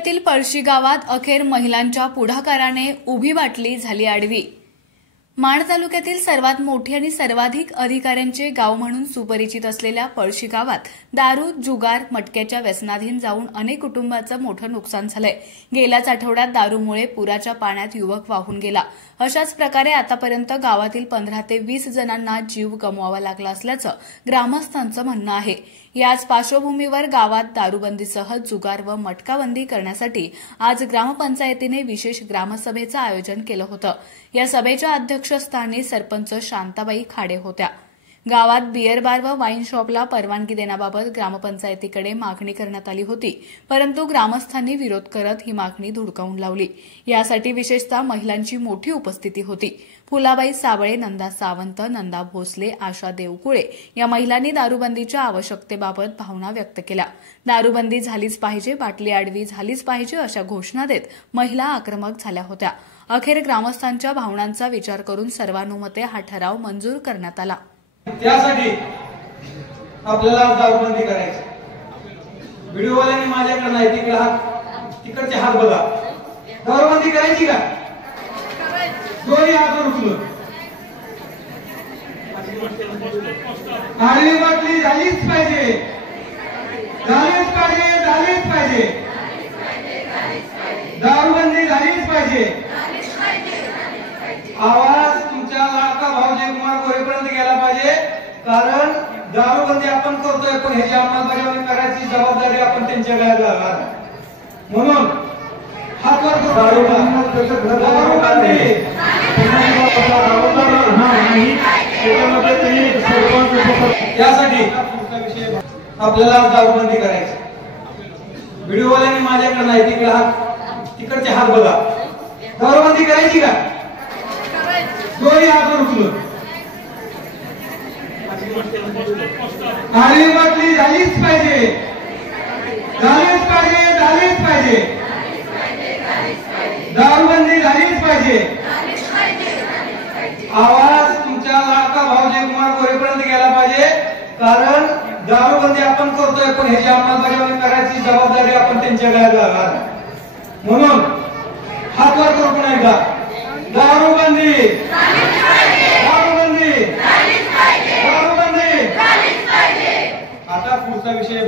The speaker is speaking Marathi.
तालुक्यातील पळशी गावात अखेर महिलांच्या पुढाकाराने उभी बाटली झाली आडवी। माण तालुक्यातील सर्वात मोठी आणि सर्वाधिक अधिकाऱ्यांचे गाव म्हणून सुपरिचित असलेल्या पळशी गावात दारू, जुगार, मटक्याच्या व्यसनाधीन जाऊन अनेक कुटुंबांचं मोठं नुकसान झालंय। गेल्याच आठवड्यात दारूमुळे पुराच्या पाण्यात युवक वाहून गेला। अशाच प्रकारे आतापर्यंत गावातील 15 ते 20 जणांना जीव गमवावा लागला असल्याचं ग्रामस्थांचं म्हणणं आहे। याच पार्श्वभूमीवर गावात दारूबंदीसह जुगार व मटकाबंदी करण्यासाठी आज ग्रामपंचायतीने विशेष ग्रामसभेचं आयोजन केलं होतं। या सभेच्या अध्यक्षस्थानी सरपंच शांताबाई खाडे होत्या। गावात बियर बार व वाईन शॉपला परवानगी देण्याबाबत ग्रामपंचायतीकडे मागणी करण्यात आली होती, परंतु ग्रामस्थांनी विरोध करत ही मागणी धुडकावून लावली। यासाठी विशेषतः महिलांची मोठी उपस्थिती होती। फुलाबाई साबळे, नंदा सावंत, नंदा भोसले, आशा देवकुळे या महिलांनी दारूबंदीच्या आवश्यकतेबाबत भावना व्यक्त केल्या। दारूबंदी झालीच पाहिजे, बाटली आडवी झालीच पाहिजे अशा घोषणा देत महिला आक्रमक झाल्या होत्या। अखेर ग्रामस्थांच्या भावनांचा विचार करून सर्वानुमते हा ठराव मंजूर करण्यात आला। त्यासाठी आपल्याला दारूबंदी करायची। व्हिडिओवाल्यांनी माझ्याकडे नाही, तिकडचे हात बघा। दारूबंदी करायची का? दोन्ही हात उचलून आडवी बाटली झालीच पाहिजे, झालीच पाहिजे, झालीच पाहिजे, दारूबंदी झालीच पाहिजे। आवाज तुमच्या लाडका भाऊ जयकुमार गोरेपर्यंत गेला पाहिजे, कारण दारूबंदी आपण करतोय, पण ह्याची अंमलबजावणी करायची जबाबदारी आपण त्यांच्या गळ्यात घालणार। म्हणून हात वर त्यासाठी आपल्याला दारूबंदी करायची। व्हिडिओवाल्यांनी माझ्याकडे नाही, तिकडचे हात बघा। दारूबंदी करायची का? दोन्ही हात उचलून आडवी बाटली झालीच पाहिजे, झालीच पाहिजे, झालीच पाहिजे, दारूबंदी झालीच पाहिजे। आवाज तुमच्या लाडका भाऊ जयकुमार गोरेपर्यंत गेला पाहिजे, कारण दारूबंदी आपण करतोय, पण ह्याची अंमलबजावणी करायची जबाबदारी आपण त्यांच्या गळ्यात घालणार। म्हणून हात वर करू पुन्हा एकदा, दारूबंदी, दारूबंदी, दारूबंदी। आता पुढचा विषय